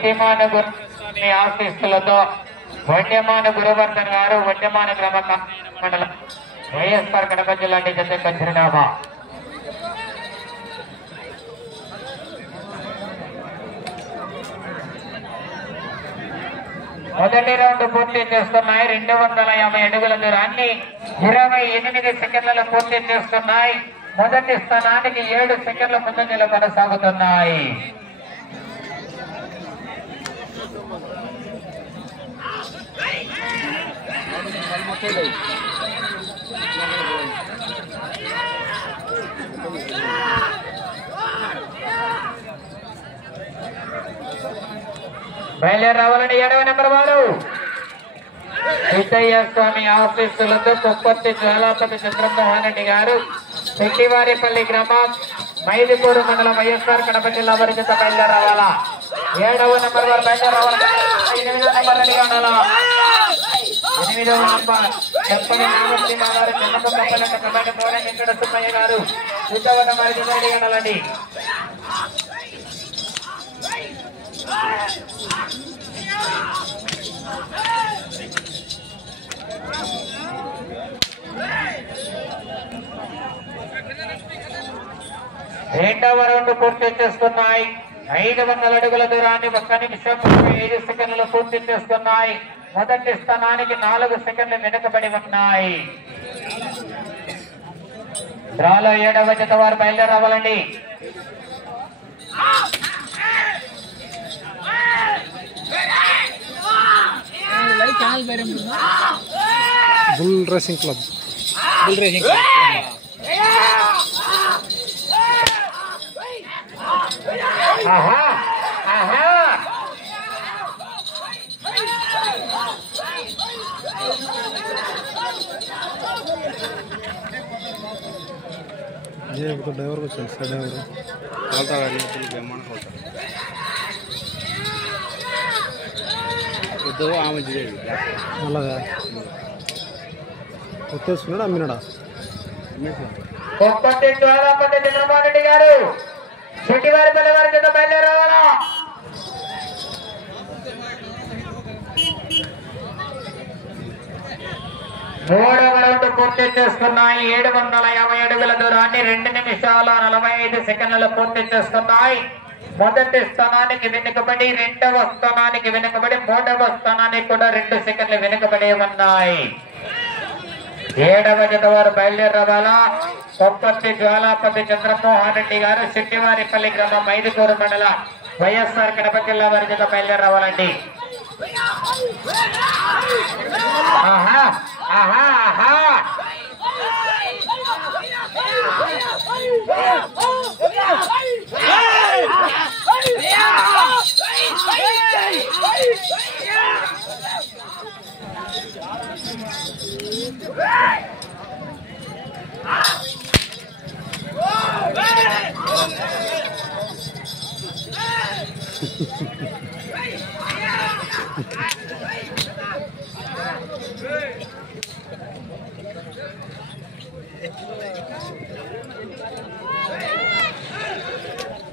వడ్యమాన గురు ఆశీస్సులతో వడ్యమాన గురువర్ధన్ గారు వడ్యమాన గ్రామ మండలం వైఎస్ఆర్ కడప జిల్లా జత చిరునామా. మొదటి రౌండ్ పూర్తి చేస్తున్నాయి. 250 అడుగుల దూరాన్ని 28 సెకండ్లలో పూర్తి చేస్తున్నాయి. మొదటి స్థానానికి 7 సెకండ్ల ముందంజలో కొనసాగుతున్నాయి. బయలుదేరి రావాలని 7వ నెంబర్ వారు సిద్ధయ్య స్వామి ఆఫీసులతో కొప్పర్తి జ్వాలాపతి చంద్రమోహన్ రెడ్డి గారు పెట్టివారిపల్లి గ్రామం మైదుకూరు మండలం వైఎస్ఆర్ కడప జిల్లా వారి చేత బయలుదేరి రావాలా. 7వ నెంబర్ వారు బయలుదేరి రావాలి. 8వ నెంబర్ రెడీగా ఉండాలా. 8వ నెంబర్ చెప్పని నామర్తి గారు చెన్నకొండపల్లి కబడ్డీ పోరాడి వెంకట సుబ్బయ్య గారు 8వ నెంబర్ రెడీగా ఉండాలండి. రెండవ రౌండ్ పూర్తి చేస్తున్నాయి. 500 అడుగుల దూరాన్ని 1 నిమిషం 35 సెకండ్లు పూర్తి చేస్తున్నాయి. మొదటి స్థానానికి 4 సెకండ్లు వెనుకబడి ఉన్నాయి. డ్రాలో 7వ జత వారు బయలుదేరి రావాలండి. బుల్ రేసింగ్ క్లబ్ డ్రైవర్ వచ్చాను సార్. డ్రైవర్ అలాగా వచ్చేస్తున్నాడా అమ్మినాడా? చంద్రమోహన్ రెడ్డి గారు చెట్టివారిపల్లి వారి చేత బయలుదేరి రావాలా. మూడవ రౌండ్ పూర్తి చేస్తున్నాయి. 750 అడుగుల దూరాన్ని 2 నిమిషాల 45 సెకండ్లలో పూర్తి చేస్తున్నాయి. మొదటి స్థానానికి వెనుకబడి 2వ స్థానానికి వెనుకబడి 3వ స్థానానికి కూడా 2 సెకండ్లు వెనుకబడి ఉన్నాయి. 7వ జత వారు బయలుదేరి రావాలా. కొప్పర్తి జ్వాలాపతి చంద్రమోహన్ రెడ్డి గారు శెట్టివారిపల్లి గ్రామం మైదుకూరు మండలం వైఎస్ఆర్ కడప జిల్లా వారి చేత బయలుదేరి రావాలండి. ఆహా ఆహా ఆహా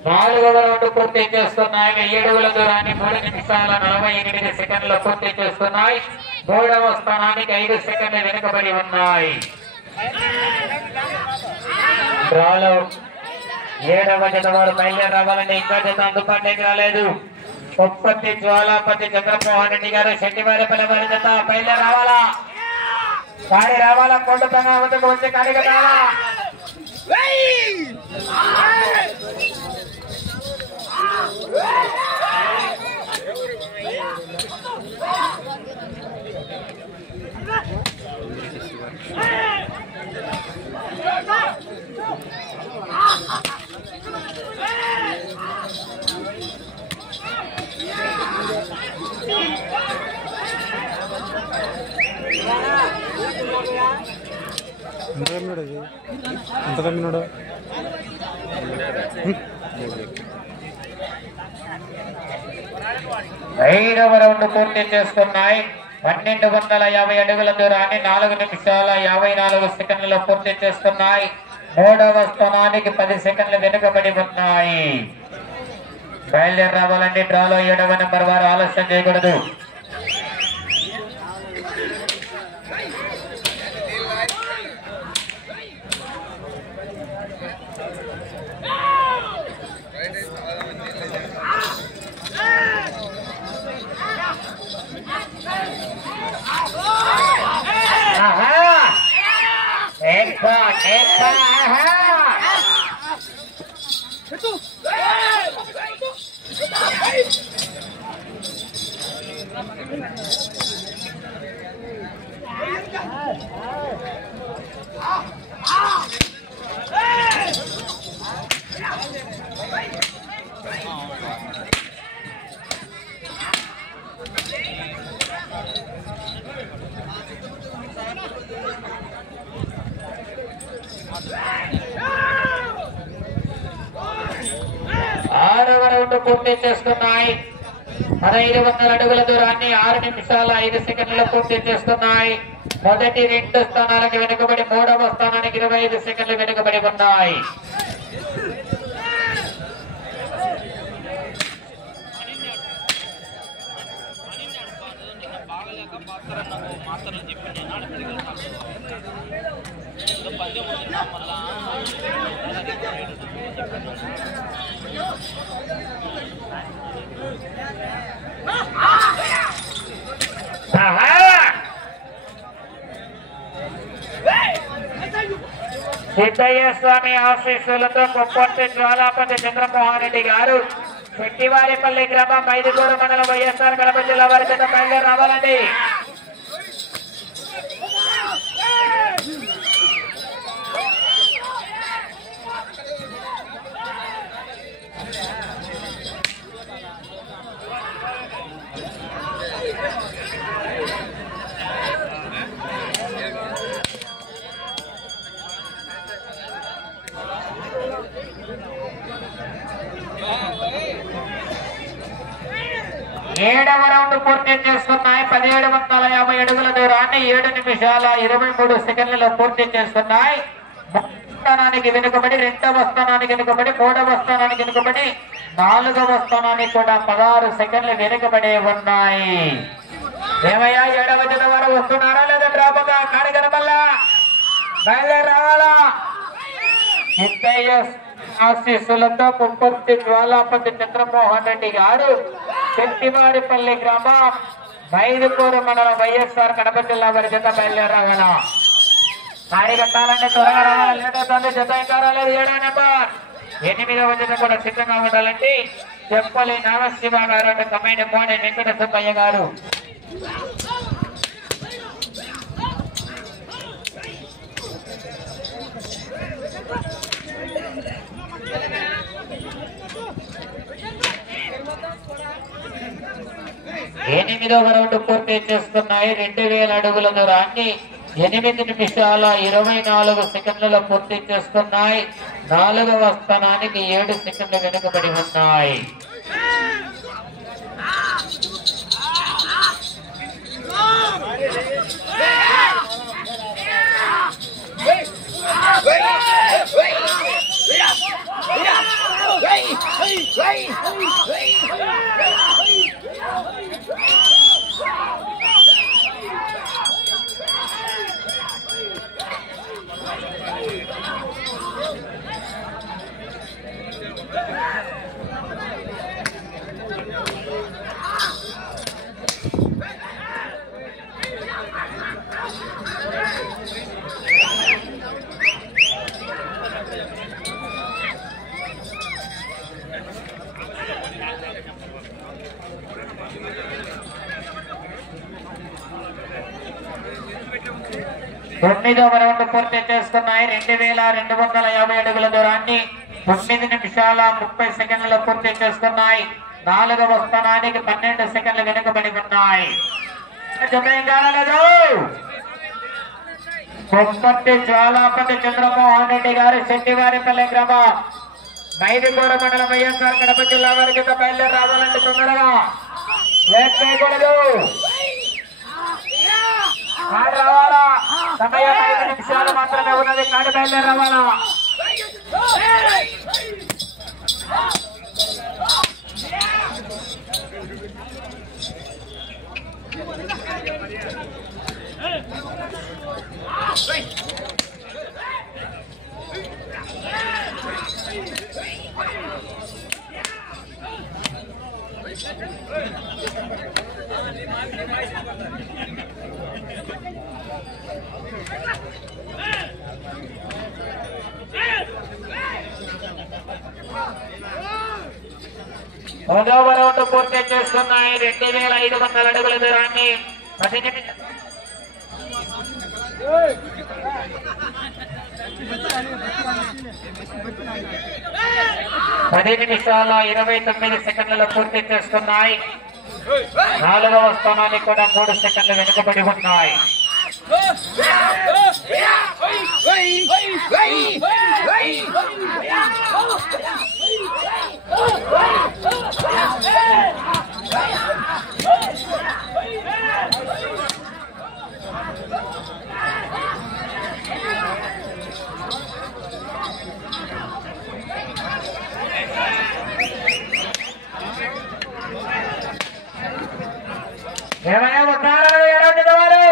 నాలుగవ రౌండ్ పూర్తి చేస్తున్నాయి. 7 అడుగుల దూరాన్ని 3 నిమిషాల 48 సెకండ్లు పూర్తి చేస్తున్నాయి. 3వ స్థానానికి 5 సెకండ్లు వెనుకబడి ఉన్నాయి. డ్రాలో 7వ జత వారు బయలుదేరి రావాలండి. ఇంకా జత అందుబాటులోకి రాలేదు. కొప్పర్తి జ్వాలాపతి చంద్రమోహన్ రెడ్డి గారు శెట్టివారిపల్లి వారి జత బయలుదేరి రావాలా. కాడి రావాలా. కొండతంగా వద్దకు వచ్చి కాడిగా రావాలా. ఎంత కమ్మినాడు? 5వ రౌండ్ పూర్తి చేస్తున్నాయి. 1250 అడుగుల దూరాన్ని 4 నిమిషాల 54 సెకండ్లలో పూర్తి చేస్తున్నాయి. 3వ స్థానానికి 10 సెకండ్లు వెనుకబడి ఉన్నాయి. బయలుదేరి రావాలండి. డ్రాలో 7వ నెంబర్ వారు ఆలస్యం చేయకూడదు. ఆరవ రౌండ్ పూర్తి చేసుకున్నాయి. 1500 అడుగుల దూరాన్ని 6 నిమిషాల 5 సెకండ్లలో పూర్తి చేస్తున్నాయి. మొదటి 2 స్థానాలకు వెనుకబడి 3వ స్థానానికి 25 సెకండ్లు వెనుకబడి ఉన్నాయి. సిద్ధయ్య స్వామి ఆశీస్సులతో కొప్పర్తి జ్వాలాపతి చంద్రమోహన్ రెడ్డి గారు శెట్టివారిపల్లి గ్రామం మైదుగూరు మండలం వైఎస్ఆర్ కడప జిల్లా వారి చేత బయలుదేరి రావాలండి. ఏడవ రౌండ్ పూర్తి చేస్తున్నాయి. 1750 అడుగుల దూరాన్ని 7 నిమిషాల 23 సెకండ్లలో పూర్తి చేస్తున్నాయి. స్థానానికి వెనుకబడి 2వ స్థానానికి వెనుకబడి 3వ స్థానానికి వెనుకబడి 4వ స్థానానికి కూడా 16 సెకండ్లు వెనుకబడి ఉన్నాయి. ఏమయ్యా 7వ జత వారు వస్తున్నారా లేదా? డ్రాపగా కాడిగనమల్లా బయలుదేరి రావాలా? సిద్ధయ్య ఆశీస్సులతో కుప్పర్తి జ్వాలాపతి చంద్రమోహన్ రెడ్డి గారు శెట్టివారిపల్లి గ్రామం మైదుకూరు మండలం వైఎస్ఆర్ కడప జిల్లా వారి జత బయలుదేరి రావాలా? కాడి కట్టాలంటే త్వరగా రావాలి. లేట్ అవుతుంది. జత ఇంకా రాలేదు. 7వ నెంబర్ 8వ జత కూడా సిద్ధంగా ఉండాలంటే చెప్పలి నాగశివ గారు అంటే కమాండ్ మోడీ వెంకట సుబ్బయ్య గారు. ఎనిమిదవ రౌండ్ పూర్తి చేసుకున్నాయి. 2000 అడుగుల దూరాన్ని 8 నిమిషాల 24 సెకండ్లలో పూర్తి చేసుకున్నాయి. 4వ స్థానానికి 7 సెకండ్లు వెనుకబడి ఉన్నాయి. తొమ్మిదవ రౌండ్ పూర్తి చేసుకున్నాయి. 2250 అడుగుల దూరాన్ని 9 నిమిషాల 30 సెకండ్లలో పూర్తి చేసుకున్నాయి. 4వ స్థానానికి 12 సెకండ్లు వెనుకబడి ఉన్నాయి. కొప్పర్తి జ్వాలాపతి చంద్రమోహన్ రెడ్డి గారు శెట్టివారిపల్లి గ్రామం మైదుకూరు మండలం వైఎస్ఆర్ కడప జిల్లా వారికి బయలుదేరి రావాలంటే తొందరగా లేట్ చేయకూడదు. కాడి రావాలా? సమయం 5 నిమిషాలు మాత్రమే ఉన్నది. కాడి బయలుదేరి రావాలా? మూడవ రౌండ్ పూర్తి చేస్తున్నాయి. 2500 అడుగుల దూరాన్ని 10 నిమిషాల 29 సెకండ్లలో పూర్తి చేస్తున్నాయి. 4వ స్థానానికి కూడా 3 సెకండ్లు వెనుకబడి ఉన్నాయి. ఏమైనా ఉన్నారు ఎలాంటి వారు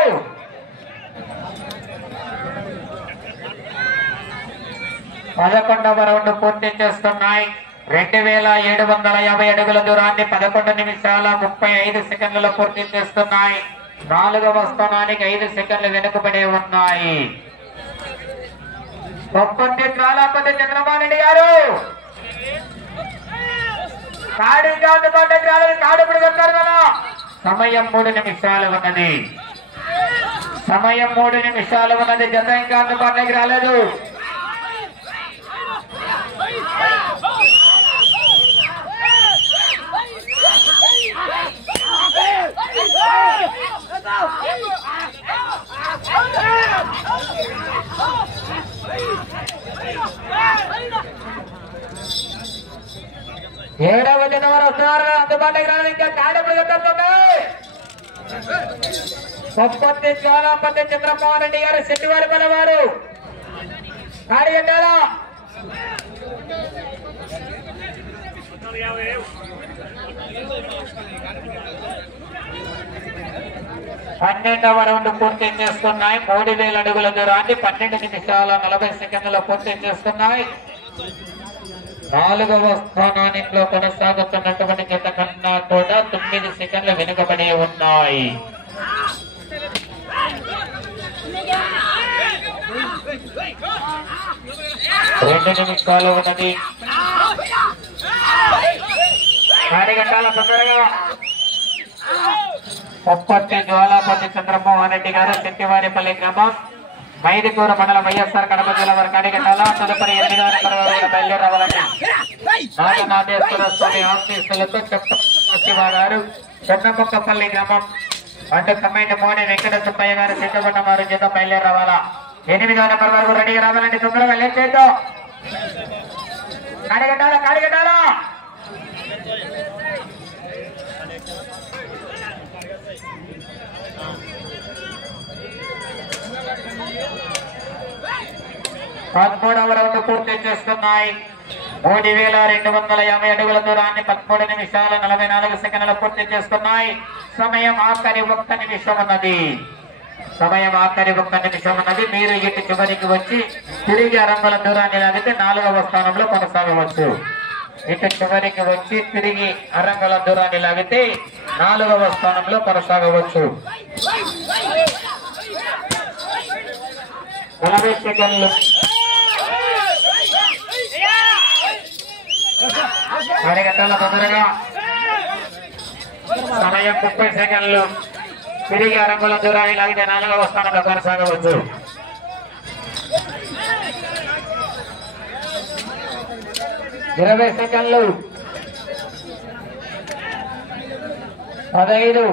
11వ రౌండ్ పూర్తి చేస్తున్నాయి. 2750 అడుగుల దూరాన్ని 11 నిమిషాల 35 సెకండ్లలో పూర్తి చేస్తున్నాయి. 4వ స్థానానికి 5 సెకండ్లు వెనుకబడి ఉన్నాయి. కొప్పంటి జ్వాలాపతి చంద్రబాబు గారు కాడు ఇంకా అందుబాటులోకి రాలేదు. కాడు ఇప్పుడు కొట్టారు కదా. సమయం 3 నిమిషాలు ఉన్నది. సమయం 3 నిమిషాలు ఉన్నది. జత ఇంకా అందుబాటులోకి రాలేదు. ఏడవ జత వారు వస్తున్నారు. అందుబాటులోకి రాలేదు. ఇంకా కాడెప్పుడు కట్టేస్తుంది. కొప్పంతి జ్వాలాపతి చంద్రమోహన్ రెడ్డి గారు శెట్టివారి పలవారు కాడి కట్టాలా. పన్నెండవ రౌండ్ పూర్తి చేస్తున్నాయి. 3000 అడుగుల దూరాన్ని 12 నిమిషాల 40 సెకండ్లలో పూర్తి చేస్తున్నాయి. 4వ స్థానానికి కొనసాగుతున్నటువంటి జత కన్నా కూడా 9 సెకండ్లు వెనుకబడి ఉన్నాయి. 2 నిమిషాలు ఉన్నది. కార్యగట్టాల తొందరగా కొప్పంటి జ్వాలాపతి చంద్రమోహన్ రెడ్డి గారు శెట్టివారిపల్లి గ్రామం మైదుకూరు మండలం వైఎస్ఆర్ కడప జిల్లా వారి కాడిగట్టాల. తదుపరి 8వ నెంబర్ బయలుదేరవాలని నాగనాథేశ్వర స్వామి ఆశీస్సులతో శివ గారు చెన్నకొక్కపల్లి గ్రామం అంటూ కమాండ్ మోని వెంకట సుబ్బయ్య గారు సిద్ధపడిన వారు చేత బయలుదేరవాలా. 8వ నెంబర్ వరకు రెడీగా రావాలండి. తొందరగా లేచేతో కాడిగట్టాల కాడిగట్టాల. పదమూడవ రౌండ్ పూర్తి చేస్తున్నాయి. 3250 అడుగుల దూరాన్ని 13 నిమిషాల 44 సెకండ్లు పూర్తి చేస్తున్నాయి. సమయం ఆఖరి 1 నిమిషం ఉన్నది. మీరు ఇటు చివరికి వచ్చి తిరిగి అరంగుల దూరాన్ని లాగితే 4వ స్థానంలో కొనసాగవచ్చు. ఇటు చివరికి వచ్చి తిరిగి అరంగుల దూరాన్ని లాగితే 4వ స్థానంలో కొనసాగవచ్చు. 40 సెకండ్లు అరగంటల తొందరగా. సమయం 30 సెకండ్లు. తిరిగి అరంగుల దూరాన్ని లాగితే 4వ స్థానంలో కొనసాగవచ్చు. 20 సెకండ్లు. 15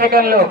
సెకండ్లు.